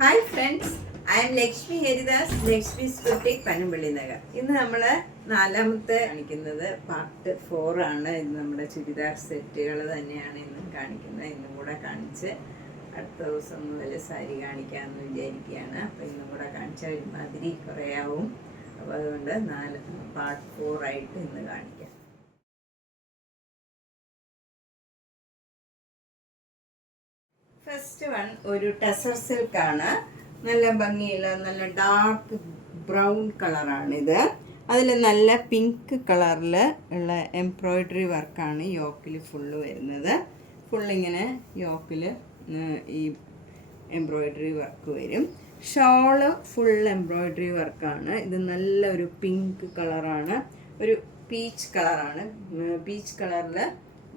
Hi friends, I M Lakshmi Haridas, Lakshmi's boutique Panampilly Nagar. ഇന്ന് നമ്മൾ നാലാമത്തെ കാണിക്കുന്നത് പാർട്ട് 4 ആണ്. ഇന്ന് നമ്മുടെ ചുരിദാർ സെറ്റുകൾ തന്നെയാണ് ഇന്നും കാണിക്കുന്നത്. ഇന്നും കൂടെ കാണിച്ച് അടുത്ത ദിവസം മുതൽ സാരി കാണിക്കാമെന്ന് വിചാരിക്കുകയാണ്. അപ്പോൾ ഇന്നും കൂടെ കാണിച്ചാൽ ഒരുമാതിരി കുറയാവും. അപ്പോൾ അതുകൊണ്ട് പാർട്ട് 4 ആയിട്ട് ഇന്ന് കാണിക്കാം. ഫസ്റ്റ് വൺ ഒരു ടെസർ സിൽക്കാണ്. നല്ല ഭംഗിയുള്ള നല്ല ഡാർക്ക് ബ്രൗൺ കളറാണിത്. അതിൽ നല്ല പിങ്ക് കളറിൽ ഉള്ള എംബ്രോയ്ഡറി വർക്കാണ് യോക്കിൽ ഫുള്ള് വരുന്നത്. ഫുള്ളിങ്ങനെ യോക്കിൽ ഈ എംബ്രോയ്ഡറി വർക്ക് വരും. ഷോള് ഫുൾ എംബ്രോയ്ഡറി വർക്കാണ്. ഇത് നല്ല ഒരു പിങ്ക് കളറാണ്, ഒരു പീച്ച് കളറാണ്. പീച്ച് കളറിൽ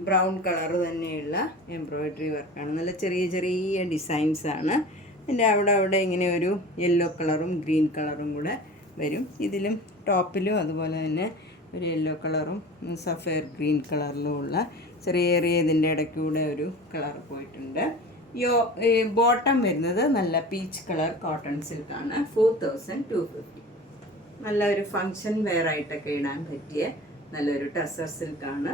ബ്രൗൺ കളർ തന്നെയുള്ള എംബ്രോയ്ഡറി വർക്കാണ്. നല്ല ചെറിയ ചെറിയ ഡിസൈൻസാണ്. അതിൻ്റെ അവിടെ ഇങ്ങനെ ഒരു യെല്ലോ കളറും ഗ്രീൻ കളറും കൂടെ വരും. ഇതിലും ടോപ്പിലും അതുപോലെ തന്നെ ഒരു യെല്ലോ കളറും സഫയർ ഗ്രീൻ കളറിലും ഉള്ള ചെറിയ ഇതിൻ്റെ ഇടയ്ക്കൂടെ ഒരു കളർ പോയിട്ടുണ്ട്. ബോട്ടം വരുന്നത് നല്ല പീച്ച് കളർ കോട്ടൺ സിൽക്കാണ്. 4250. നല്ല ഒരു ഫങ്ഷൻ വെയർ ആയിട്ടൊക്കെ ഇടാൻ പറ്റിയ നല്ലൊരു ടെസർ സിൽക്കാണ്.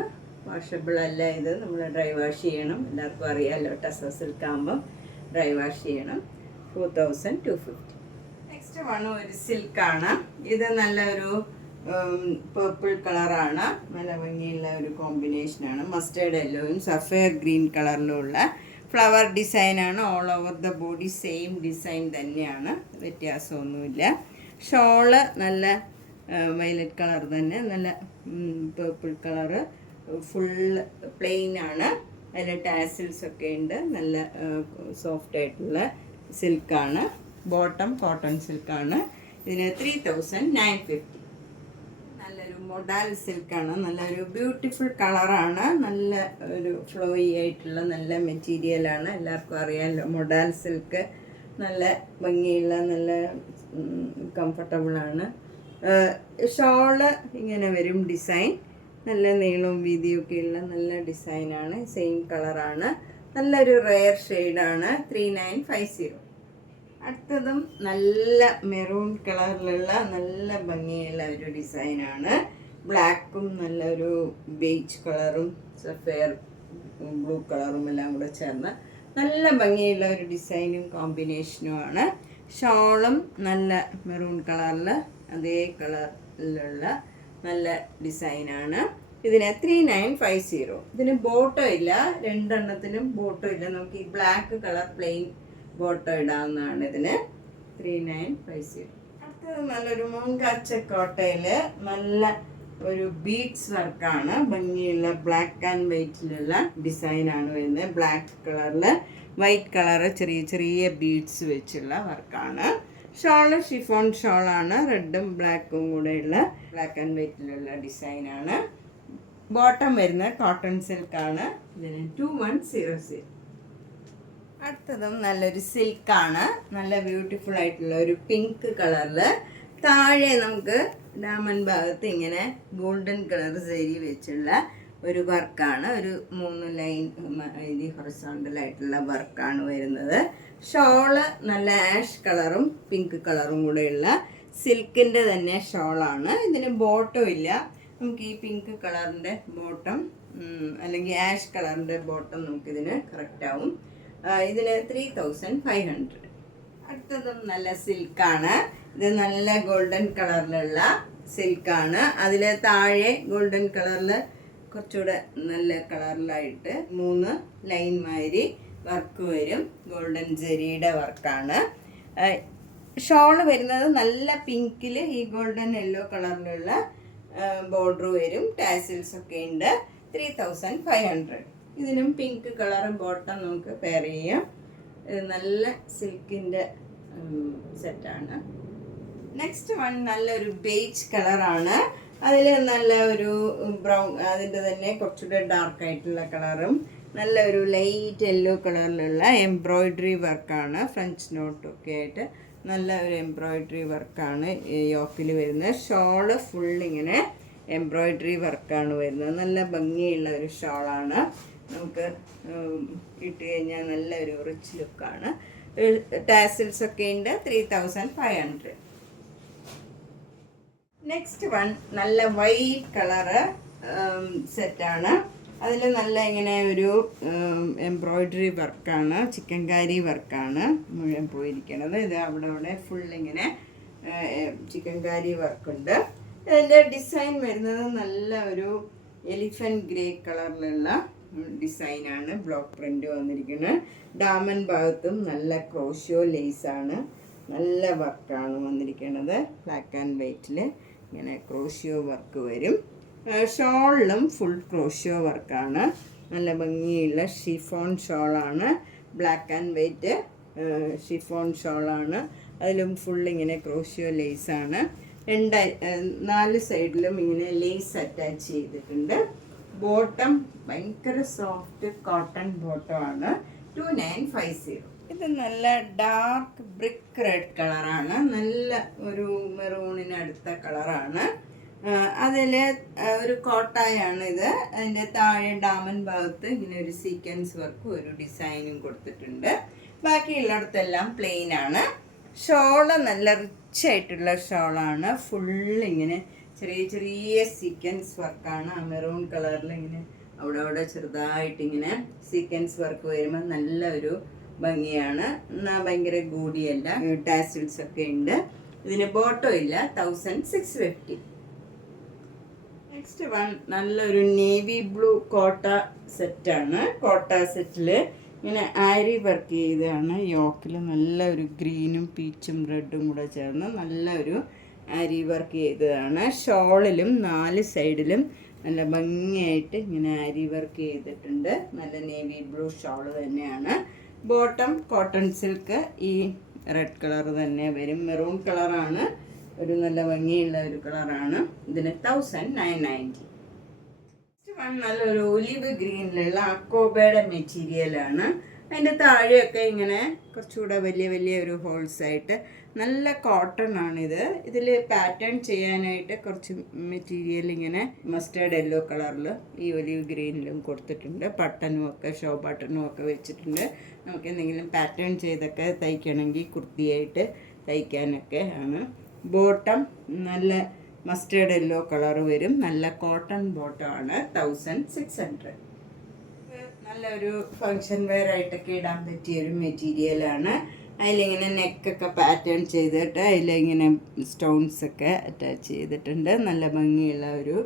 വാഷബിൾ അല്ല ഇത്, നമ്മൾ ഡ്രൈ വാഷ് ചെയ്യണം. എല്ലാവർക്കും അറിയാമല്ലോ, ടെസർ സിൽക്ക് ആകുമ്പോൾ ഡ്രൈ വാഷ് ചെയ്യണം. 4250. നെക്സ്റ്റ് വൺ ഒരു സിൽക്കാണ്. ഇത് നല്ലൊരു പേർപ്പിൾ കളറാണ്. നല്ല ഭംഗിയുള്ള ഒരു കോമ്പിനേഷനാണ്. മസ്റ്റേർഡ് യെല്ലോയും സഫയർ ഗ്രീൻ കളറിലുള്ള ഫ്ലവർ ഡിസൈനാണ്. All over the body same design തന്നെയാണ്, വ്യത്യാസമൊന്നുമില്ല. ഷോള് നല്ല വയലറ്റ് കളർ തന്നെ, നല്ല പേർപ്പിൾ കളറ്, ഫുൾ പ്ലെയിൻ ആണ്. അതിൽ ടാസിൽസ് ഒക്കെ ഉണ്ട്. നല്ല സോഫ്റ്റ് ആയിട്ടുള്ള സിൽക്കാണ്. ബോട്ടം കോട്ടൺ സിൽക്കാണ്. ഇതിന് 3950. നല്ലൊരു മൊഡാൽ സിൽക്കാണ്. നല്ലൊരു ബ്യൂട്ടിഫുൾ കളറാണ്. നല്ല ഒരു ഫ്ലോയി ആയിട്ടുള്ള നല്ല മെറ്റീരിയലാണ്. എല്ലാവർക്കും അറിയാമല്ലോ മൊഡാൽ സിൽക്ക് നല്ല ഭംഗിയുള്ള നല്ല കംഫർട്ടബിളാണ്. ഷോള് ഇങ്ങനെ വരും ഡിസൈൻ. നല്ല നീളവും വീതിയൊക്കെയുള്ള നല്ല ഡിസൈനാണ്. സെയിം കളറാണ്. നല്ലൊരു റെയർ ഷെയ്ഡാണ്. 3950. അടുത്തതും നല്ല മെറൂൺ കളറിലുള്ള നല്ല ഭംഗിയുള്ള ഒരു ഡിസൈനാണ്. ബ്ലാക്കും നല്ലൊരു ബേജ് കളറും സഫയർ ബ്ലൂ കളറും എല്ലാം കൂടെ ചേർന്ന് നല്ല ഭംഗിയുള്ള ഒരു ഡിസൈനും കോമ്പിനേഷനുമാണ്. ഷോളും നല്ല മെറൂൺ കളറിൽ അതേ കളറിലുള്ള നല്ല ഡിസൈനാണ്. ഇതിന് 3950. ഇതിന് ബോട്ടോ ഇല്ല, രണ്ടെണ്ണത്തിനും ബോട്ടോ ഇല്ല. നമുക്ക് ഈ ബ്ലാക്ക് കളർ പ്ലെയിൻ ബോട്ടോ ഇടാവുന്നതാണ്. ഇതിന് 3950. അടുത്തത് നല്ലൊരു മൂങ്കാച്ചക്കോട്ടയിൽ നല്ല ഒരു ബീഡ്സ് വർക്കാണ്. ഭംഗിയുള്ള ബ്ലാക്ക് ആൻഡ് വൈറ്റിലുള്ള ഡിസൈനാണ് വരുന്നത്. ബ്ലാക്ക് കളറിൽ വൈറ്റ് കളറ് ചെറിയ ചെറിയ ബീഡ്സ് വെച്ചുള്ള വർക്കാണ്. ഷോള് ഷിഫോൺ ഷോളാണ്. റെഡും ബ്ലാക്കും കൂടെയുള്ള ബ്ലാക്ക് ആൻഡ് വൈറ്റിലുള്ള ഡിസൈനാണ്. ബോട്ടം വരുന്ന കോട്ടൺ സിൽക്കാണ്. ഇതിന് 2100. അടുത്തതും നല്ലൊരു സിൽക്കാണ്. നല്ല ബ്യൂട്ടിഫുൾ ആയിട്ടുള്ള ഒരു പിങ്ക് കളറിൽ താഴെ നമുക്ക് ഡാമൻ ഭാഗത്ത് ഇങ്ങനെ ഗോൾഡൻ കളർ സരി വെച്ചുള്ള ഒരു വർക്കാണ്. ഒരു 3 ലൈൻ ഹൊറിസോണ്ടലായിട്ടുള്ള വർക്കാണ് വരുന്നത്. ഷോള് നല്ല ആഷ് കളറും പിങ്ക് കളറും കൂടെയുള്ള സിൽക്കിൻ്റെ തന്നെ ഷോളാണ്. ഇതിന് ബോട്ടം ഇല്ല. നമുക്ക് ഈ പിങ്ക് കളറിൻ്റെ ബോട്ടം അല്ലെങ്കിൽ ആഷ് കളറിൻ്റെ ബോട്ടം നമുക്കിതിന് കറക്റ്റാവും. ഇതിന് 3500. അടുത്തതും നല്ല സിൽക്കാണ്. ഇത് നല്ല ഗോൾഡൻ കളറിലുള്ള സിൽക്കാണ്. അതിൽ താഴെ ഗോൾഡൻ കളറിൽ കുറച്ചുകൂടെ നല്ല കളറിലായിട്ട് 3 ലൈൻ മാതിരി വർക്ക് വരും. ഗോൾഡൻ ജെറിയുടെ വർക്കാണ്. ഷോള് വരുന്നത് നല്ല പിങ്കിൽ ഈ ഗോൾഡൻ യെല്ലോ കളറിലുള്ള ബോർഡർ വരും. ടാസിൽസ് ഒക്കെ ഉണ്ട്. 3500. ഇതിനും പിങ്ക് കളർ ബോട്ടം നമുക്ക് പെയർ ചെയ്യാം. ഇത് നല്ല സിൽക്കിൻ്റെ സെറ്റാണ്. നെക്സ്റ്റ് വൺ നല്ലൊരു ബേജ് കളറാണ്. അതിൽ നല്ല ഒരു ബ്രൗൺ, അതിൻ്റെ തന്നെ കുറച്ചുകൂടെ ഡാർക്ക് ആയിട്ടുള്ള കളറും നല്ല ഒരു ലൈറ്റ് യെല്ലോ കളറിലുള്ള എംബ്രോയ്ഡറി വർക്കാണ്. ഫ്രഞ്ച് നോട്ടൊക്കെ ആയിട്ട് നല്ല ഒരു എംബ്രോയ്ഡറി വർക്കാണ് യോക്കിൽ വരുന്നത്. ഷോള് ഫുള്ളിങ്ങനെ എംബ്രോയ്ഡറി വർക്കാണ് വരുന്നത്. നല്ല ഭംഗിയുള്ള ഒരു ഷോളാണ്. നമുക്ക് ഇട്ട് കഴിഞ്ഞാൽ നല്ലൊരു റിച്ച് ലുക്കാണ്. ടാസിൽസ് ഒക്കെ ഉണ്ട്. 3500. നെക്സ്റ്റ് വൺ നല്ല വൈറ്റ് കളറ് സെറ്റാണ്. അതിൽ നല്ല ഇങ്ങനെ ഒരു എംബ്രോയ്ഡറി വർക്കാണ്, ചിക്കൻകാരി വർക്കാണ് മുഴുവൻ പോയിരിക്കുന്നത്. ഇത് അവിടെ ഫുൾ ഇങ്ങനെ ചിക്കൻകാരി വർക്കുണ്ട്. ഇതിൻ്റെ ഡിസൈൻ വരുന്നത് നല്ല ഒരു എലിഫൻറ്റ് ഗ്രേ കളറിലുള്ള ഡിസൈനാണ്. ബ്ലോക്ക് പ്രിൻ്റ് വന്നിരിക്കുന്നത്. ഡാമൻ ഭാഗത്തും നല്ല ക്രോഷ്യോ ലേസാണ്. നല്ല വർക്കാണ് വന്നിരിക്കുന്നത്. ബ്ലാക്ക് ആൻഡ് വൈറ്റിൽ ഇങ്ങനെ ക്രോഷ്യോ വർക്ക് വരും. ഷോളിലും ഫുൾ ക്രോഷ്യോ വർക്കാണ്. നല്ല ഭംഗിയുള്ള ഷിഫോൺ ഷോളാണ്. ബ്ലാക്ക് ആൻഡ് വൈറ്റ് ഷിഫോൺ ഷോളാണ്. അതിലും ഫുൾ ഇങ്ങനെ ക്രോഷ്യോ ലേസാണ്. 4 സൈഡിലും ഇങ്ങനെ ലേസ് അറ്റാച്ച് ചെയ്തിട്ടുണ്ട്. ബോട്ടം ഭയങ്കര സോഫ്റ്റ് കോട്ടൺ ബോട്ടമാണ്. 2950. ഇത് നല്ല ഡാർക്ക് ബ്രിക്ക് റെഡ് കളറാണ്. നല്ല ഒരു മെറൂണിനടുത്ത കളറാണ്. അതിൽ ഒരു കോട്ടായാണ് ഇത്. അതിൻ്റെ താഴെ ഡാമൻ ഭാഗത്ത് ഇങ്ങനെ ഒരു സീക്വൻസ് വർക്കും ഒരു ഡിസൈനും കൊടുത്തിട്ടുണ്ട്. ബാക്കിയുള്ളിടത്തെല്ലാം പ്ലെയിൻ ആണ്. ഷോള് നല്ല റിച്ച് ആയിട്ടുള്ള ഷോളാണ്. ഫുൾ ഇങ്ങനെ ചെറിയ ചെറിയ സീക്വൻസ് വർക്കാണ്. ആ മെറൂൺ കളറിൽ ഇങ്ങനെ അവിടെ ചെറുതായിട്ട് ഇങ്ങനെ സീക്വൻസ് വർക്ക് വരുമ്പോൾ നല്ല ഒരു ഭംഗിയാണ്. എന്നാൽ ഭയങ്കര ഗൂഡിയല്ല. ടാസിൽസ് ഒക്കെ ഉണ്ട്. ഇതിന് ബോട്ടോ ഇല്ല. 1650. നെക്സ്റ്റ് വൺ നല്ലൊരു നേവി ബ്ലൂ കോട്ട സെറ്റാണ്. കോട്ട സെറ്റിൽ ഇങ്ങനെ ആരി വർക്ക് ചെയ്തതാണ്. യോക്കിൽ നല്ല ഒരു ഗ്രീനും പീച്ചും റെഡും കൂടെ ചേർന്ന് നല്ല ഒരു ആരി വർക്ക് ചെയ്തതാണ്. ഷോളിലും 4 സൈഡിലും നല്ല ഭംഗിയായിട്ട് ഇങ്ങനെ ആരി വർക്ക് ചെയ്തിട്ടുണ്ട്. നല്ല നേവി ബ്ലൂ ഷോള് തന്നെയാണ്. ബോട്ടം കോട്ടൺ സിൽക്ക് ഈ റെഡ് കളർ തന്നെ വരും. മെറൂൺ കളറാണ്. ഒരു നല്ല ഭംഗിയുള്ള ഒരു കളറാണ്. ഇതിന് 1990. നല്ലൊരു ഒലിവ് ഗ്രീനിലുള്ള അക്കോബയുടെ മെറ്റീരിയലാണ്. അതിൻ്റെ താഴെയൊക്കെ ഇങ്ങനെ കുറച്ചുകൂടെ വലിയ ഒരു ഹോൾസ് ആയിട്ട് നല്ല കോട്ടൺ ആണിത്. ഇതിൽ പാറ്റേൺ ചെയ്യാനായിട്ട് കുറച്ച് മെറ്റീരിയൽ ഇങ്ങനെ മസ്റ്റേർഡ് യെല്ലോ കളറിൽ ഈ ഒലിവ് ഗ്രീനിലും കൊടുത്തിട്ടുണ്ട്. ബട്ടണും ഒക്കെ ഷോ ബട്ടണും ഒക്കെ വെച്ചിട്ടുണ്ട്. നമുക്ക് എന്തെങ്കിലും പാറ്റേൺ ചെയ്തൊക്കെ തയ്ക്കണമെങ്കിൽ കുർത്തിയായിട്ട് തയ്ക്കാനൊക്കെ ആണ്. ബോട്ടം നല്ല മസ്റ്റേർഡ് യെല്ലോ കളർ വരും. നല്ല കോട്ടൺ ബോട്ടമാണ്. 1600. നല്ലൊരു ഫങ്ഷൻ വെയർ ആയിട്ടൊക്കെ ഇടാൻ പറ്റിയൊരു മെറ്റീരിയലാണ്. അതിലിങ്ങനെ നെക്കൊക്കെ പാറ്റേൺ ചെയ്തിട്ട് അതിലിങ്ങനെ സ്റ്റോൺസ് ഒക്കെ അറ്റാച്ച് ചെയ്തിട്ടുണ്ട്. നല്ല ഭംഗിയുള്ള ഒരു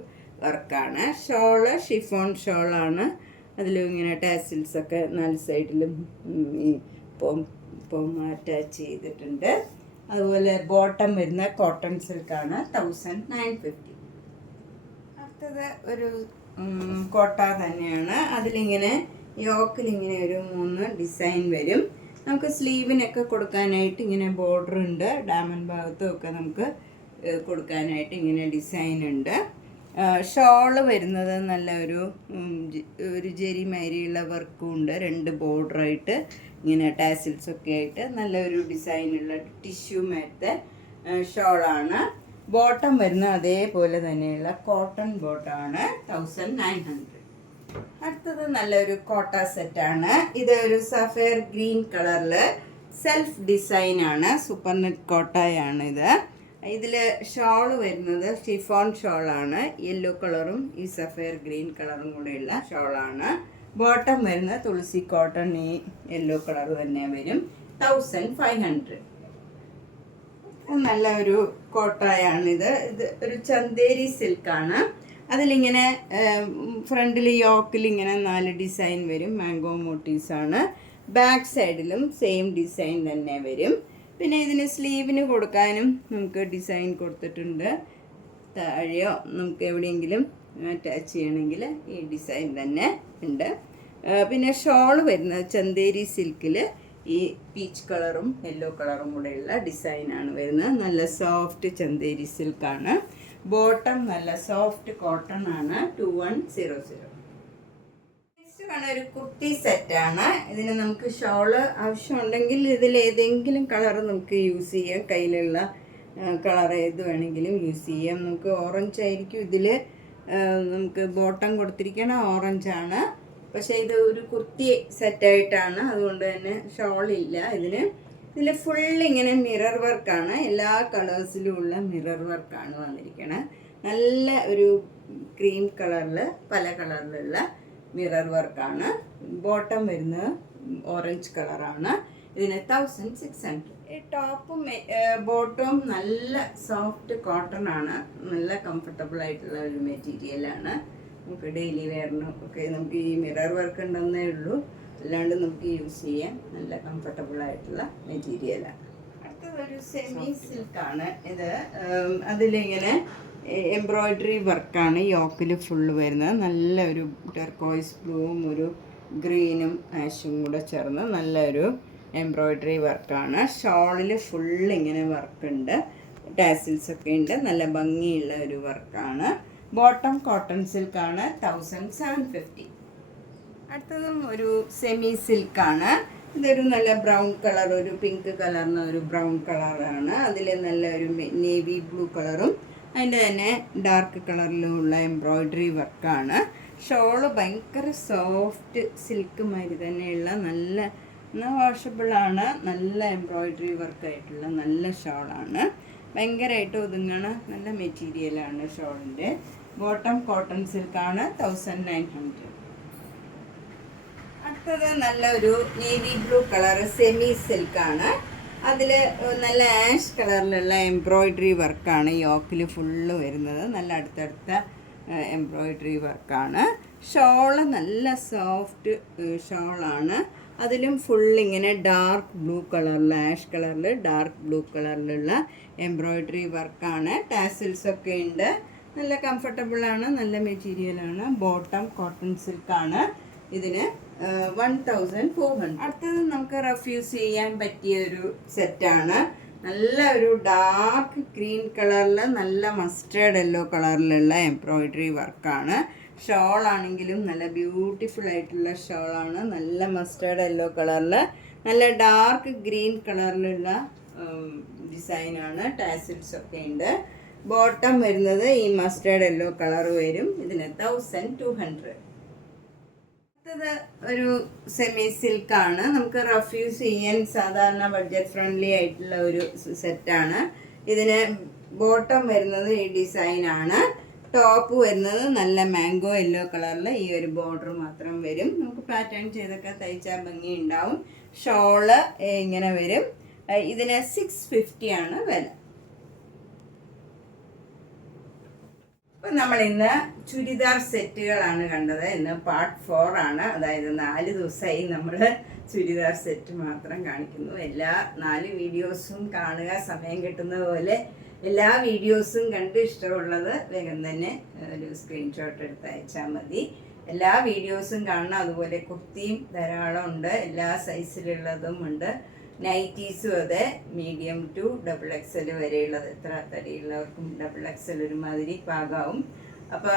വർക്കാണ്. ഷോള് ഷിഫോൺ ഷോളാണ്. അതിലും ഇങ്ങനെ ടാസിൽസൊക്കെ 4 സൈഡിലും ഈ പോം അറ്റാച്ച് ചെയ്തിട്ടുണ്ട്. അതുപോലെ ബോട്ടം വരുന്ന കോട്ടൺ സിൽക്കാണ്. 1950. അടുത്തത് ഒരു കോട്ട തന്നെയാണ്. അതിലിങ്ങനെ യോക്കിലിങ്ങനെ ഒരു 3 ഡിസൈൻ വരും. നമുക്ക് സ്ലീവിനൊക്കെ കൊടുക്കാനായിട്ട് ഇങ്ങനെ ബോർഡർ ഉണ്ട്. ഡാമൻ ഭാഗത്തും ഒക്കെ നമുക്ക് കൊടുക്കാനായിട്ട് ഇങ്ങനെ ഡിസൈൻ ഉണ്ട്. ഷോള് വരുന്നത് നല്ല ഒരു ജെരി മാരിയുള്ള വർക്കും ഉണ്ട്. 2 ബോർഡറായിട്ട് ഇങ്ങനെ ടാസിൽസൊക്കെ ആയിട്ട് നല്ലൊരു ഡിസൈനുള്ള ടിഷ്യൂ മേത്തെ ഷോളാണ്. ബോട്ടം വരുന്ന അതേപോലെ തന്നെയുള്ള കോട്ടൺ ബോട്ടമാണ്. 1900. അടുത്തത് നല്ലൊരു കോട്ട സെറ്റാണ്. ഇത് ഒരു സഫയർ ഗ്രീൻ കളറിൽ സെൽഫ് ഡിസൈനാണ്. സൂപ്പർ നെറ്റ് കോട്ടയാണ് ഇത്. ഇതിൽ ഷോള് വരുന്നത് ഷിഫോൺ ഷോളാണ്. യെല്ലോ കളറും ഈ സഫയർ ഗ്രീൻ കളറും കൂടെയുള്ള ഷോളാണ്. ബോട്ടം വരുന്ന തുളസി കോട്ടൺ ഈ യെല്ലോ കളർ തന്നെ വരും. 1500. നല്ല ഒരു കോട്ടയാണിത്. ഇത് ഒരു ചന്തേരി സിൽക്കാണ്. അതിലിങ്ങനെ ഫ്രണ്ടിൽ യോക്കിൽ ഇങ്ങനെ 4 ഡിസൈൻ വരും. മാംഗോ മോട്ടീവ്സാണ്. ബാക്ക് സൈഡിലും സെയിം ഡിസൈൻ തന്നെ വരും. പിന്നെ ഇതിന് സ്ലീവിന് കൊടുക്കാനും നമുക്ക് ഡിസൈൻ കൊടുത്തിട്ടുണ്ട്. താഴെയോ നമുക്ക് എവിടെയെങ്കിലും അറ്റാച്ച് ചെയ്യണമെങ്കിൽ ഈ ഡിസൈൻ തന്നെ ഉണ്ട്. പിന്നെ ഷോള് വരുന്നത് ചന്തേരി സിൽക്കിൽ ഈ പീച്ച് കളറും യെല്ലോ കളറും കൂടെയുള്ള ഡിസൈനാണ് വരുന്നത്. നല്ല സോഫ്റ്റ് ചന്തേരി സിൽക്കാണ്. ബോട്ടം നല്ല സോഫ്റ്റ് കോട്ടൺ ആണ്. 2100. നെക്സ്റ്റ് കാണാൻ ഒരു കുർത്തി സെറ്റാണ്. ഇതിന് നമുക്ക് ഷോള് ആവശ്യമുണ്ടെങ്കിൽ ഇതിൽ ഏതെങ്കിലും കളർ നമുക്ക് യൂസ് ചെയ്യാം. കയ്യിലുള്ള കളർ ഏത് വേണമെങ്കിലും യൂസ് ചെയ്യാം. നമുക്ക് ഓറഞ്ച് ആയിരിക്കും ഇതിൽ നമുക്ക് ബോട്ടം കൊടുത്തിരിക്കണം. ഓറഞ്ചാണ്. പക്ഷേ ഇത് ഒരു കുർത്തി സെറ്റായിട്ടാണ്. അതുകൊണ്ട് തന്നെ ഷോളില്ല ഇതിന്. ഇതിൽ ഫുൾ ഇങ്ങനെ മിറർ വർക്കാണ്, എല്ലാ കളേഴ്സിലും ഉള്ള മിറർ വർക്കാണ് വന്നിരിക്കുന്നത്. നല്ല ഒരു ക്രീം കളറിൽ പല കളറിലുള്ള മിറർ വർക്കാണ്. ബോട്ടം വരുന്നത് ഓറഞ്ച് കളറാണ്. ഇതിന് 1600. ഈ ടോപ്പും ബോട്ടവും നല്ല സോഫ്റ്റ് കോട്ടൺ ആണ്. നല്ല കംഫർട്ടബിൾ ആയിട്ടുള്ള ഒരു മെറ്റീരിയലാണ്. നമുക്ക് ഡെയിലി വെയറിനും ഒക്കെ നമുക്ക് ഈ മിറർ വർക്ക് ഉണ്ടെന്നേ ഉള്ളൂ, അല്ലാണ്ട് നമുക്ക് യൂസ് ചെയ്യാൻ നല്ല കംഫർട്ടബിൾ ആയിട്ടുള്ള മെറ്റീരിയലാണ്. അടുത്തതൊരു സെമി സിൽക്കാണ്. ഇത് അതിലിങ്ങനെ എംബ്രോയ്ഡറി വർക്കാണ് യോക്കിൽ ഫുള്ള് വരുന്നത്. നല്ല ഒരു ടെർക്കോയ്സ് ബ്ലൂവും ഒരു ഗ്രീനും ആഷും കൂടെ ചേർന്ന് നല്ലൊരു എംബ്രോയ്ഡറി വർക്കാണ്. ഷോളിൽ ഫുള്ള് ഇങ്ങനെ വർക്കുണ്ട്, ടാസിൽസൊക്കെ ഉണ്ട്. നല്ല ഭംഗിയുള്ള ഒരു വർക്കാണ്. ബോട്ടം കോട്ടൺ സിൽക്കാണ്. 1750. അടുത്തതും ഒരു സെമി സിൽക്കാണ്. ഇതൊരു നല്ല ബ്രൗൺ കളർ, ഒരു പിങ്ക് കളറിന് ഒരു ബ്രൗൺ കളറാണ്. അതിൽ നല്ല ഒരു നേവി ബ്ലൂ കളറും അതിൻ്റെ തന്നെ ഡാർക്ക് കളറിലുള്ള എംബ്രോയ്ഡറി വർക്കാണ്. ഷോള് ഭയങ്കര സോഫ്റ്റ് സിൽക്ക് മാതിരി തന്നെയുള്ള നല്ല വാഷബിളാണ്. നല്ല എംബ്രോയ്ഡറി വർക്കായിട്ടുള്ള നല്ല ഷോളാണ്. ഭയങ്കരമായിട്ട് ഒതുങ്ങണ നല്ല മെറ്റീരിയലാണ് ഷോളിൻ്റെ. Bottom cotton സിൽക്കാണ്. 1900. അടുത്തത് നല്ല ഒരു നേവി ബ്ലൂ കളർ സെമി സിൽക്കാണ്. അതിൽ നല്ല ആഷ് കളറിലുള്ള എംബ്രോയ്ഡറി വർക്കാണ് യോക്കിൽ ഫുള്ള് വരുന്നത്. നല്ല അടുത്തടുത്ത എംബ്രോയ്ഡറി വർക്കാണ്. ഷോള് നല്ല സോഫ്റ്റ് ഷോളാണ്. അതിലും ഫുള്ളിങ്ങനെ ഡാർക്ക് ബ്ലൂ കളറിൽ, ആഷ് കളറിൽ ഡാർക്ക് ബ്ലൂ കളറിലുള്ള എംബ്രോയ്ഡറി വർക്കാണ്. ടാസിൽസൊക്കെ ഉണ്ട്. നല്ല കംഫർട്ടബിളാണ്, നല്ല മെറ്റീരിയലാണ്. ബോട്ടം കോട്ടൺ സിൽക്കാണ്. ഇതിന് 1400. അടുത്തത് നമുക്ക് റഫ്യൂസ് ചെയ്യാൻ പറ്റിയ ഒരു സെറ്റാണ്. നല്ല ഒരു ഡാർക്ക് ഗ്രീൻ കളറിൽ നല്ല മസ്റ്റേർഡ് യെല്ലോ കളറിലുള്ള എംബ്രോയ്ഡറി വർക്കാണ്. ഷോളാണെങ്കിലും നല്ല ബ്യൂട്ടിഫുൾ ആയിട്ടുള്ള ഷോളാണ്. നല്ല മസ്റ്റേർഡ് യെല്ലോ കളറിൽ നല്ല ഡാർക്ക് ഗ്രീൻ കളറിലുള്ള ഡിസൈനാണ്. ടാസിൽസൊക്കെ ഉണ്ട്. ബോട്ടം വരുന്നത് ഈ മസ്റ്റേർഡ് യെല്ലോ കളർ വരും. ഇതിന് 1200. അടുത്തത് ഒരു സെമി സിൽക്കാണ്. നമുക്ക് റഫ്യൂസ് ചെയ്യാൻ സാധാരണ ബഡ്ജറ്റ് ഫ്രണ്ട്ലി ആയിട്ടുള്ള ഒരു സെറ്റാണ്. ഇതിന് ബോട്ടം വരുന്നത് ഈ ഡിസൈനാണ്. ടോപ്പ് വരുന്നത് നല്ല മാംഗോ യെല്ലോ കളറിൽ ഈ ഒരു ബോർഡർ മാത്രം വരും. നമുക്ക് പാറ്റേൺ ചെയ്തൊക്കെ തയ്ച്ചാൽ ഭംഗി ഉണ്ടാവും. ഷോള് ഇങ്ങനെ വരും. ഇതിന് 650 ആണ് വില. അപ്പം നമ്മളിന്ന് ചുരിദാർ സെറ്റുകളാണ് കണ്ടത്. ഇന്ന് പാർട്ട് 4 ആണ്. അതായത് 4 ദിവസമായി നമ്മൾ ചുരിദാർ സെറ്റ് മാത്രം കാണിക്കുന്നു. എല്ലാ 4 വീഡിയോസും കാണുക. സമയം കിട്ടുന്ന പോലെ എല്ലാ വീഡിയോസും കണ്ട് ഇഷ്ടമുള്ളത് വേഗം തന്നെ ഒരു സ്ക്രീൻഷോട്ട് എടുത്ത് അയച്ചാൽ മതി. എല്ലാ വീഡിയോസും കാണണം. അതുപോലെ കുർത്തിയും ധാരാളം ഉണ്ട്, എല്ലാ സൈസിലുള്ളതും ഉണ്ട്. നൈറ്റീസും അതെ, മീഡിയം ടു XXL വരെയുള്ളത്. എത്ര തടിയുള്ളവർക്കും XXL ഒരുമാതിരി പാകാവും. അപ്പോൾ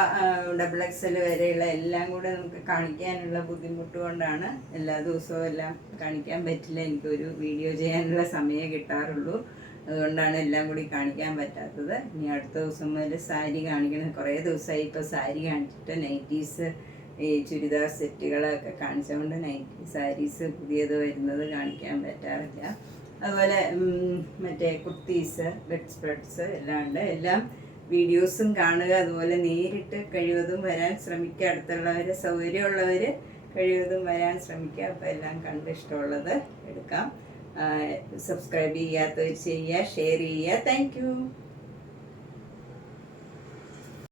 XXL വരെയുള്ള എല്ലാം കൂടെ നമുക്ക് കാണിക്കാനുള്ള ബുദ്ധിമുട്ട് കൊണ്ടാണ് എല്ലാ ദിവസവും എല്ലാം കാണിക്കാൻ പറ്റില്ല. എനിക്കൊരു വീഡിയോ ചെയ്യാനുള്ള സമയം കിട്ടാറുള്ളൂ. അതുകൊണ്ടാണ് എല്ലാം കൂടി കാണിക്കാൻ പറ്റാത്തത്. ഇനി അടുത്ത ദിവസം മുതൽ സാരി കാണിക്കണം. കുറേ ദിവസമായി ഇപ്പോൾ സാരി കാണിച്ചിട്ട് നൈറ്റീസ് ഈ ചുരിദാർ സെറ്റുകളൊക്കെ കാണിച്ചുകൊണ്ട് സാരീസ് പുതിയത് വരുന്നത് കാണിക്കാൻ പറ്റാറില്ല. അതുപോലെ മറ്റേ കുർത്തീസ്, ബെഡ് സ്പ്രെഡ്സ് എല്ലാം ഉണ്ട്. എല്ലാം വീഡിയോസും കാണുക. അതുപോലെ നേരിട്ട് കഴിവതും വരാൻ ശ്രമിക്കുക. അടുത്തുള്ളവർ, സൗകര്യമുള്ളവർ കഴിവതും വരാൻ ശ്രമിക്കുക. അപ്പോൾ എല്ലാം കണ്ട് ഇഷ്ടമുള്ളത് എടുക്കാം. സബ്സ്ക്രൈബ് ചെയ്യാത്തവർ ചെയ്യുക, ഷെയർ ചെയ്യുക. Thank you.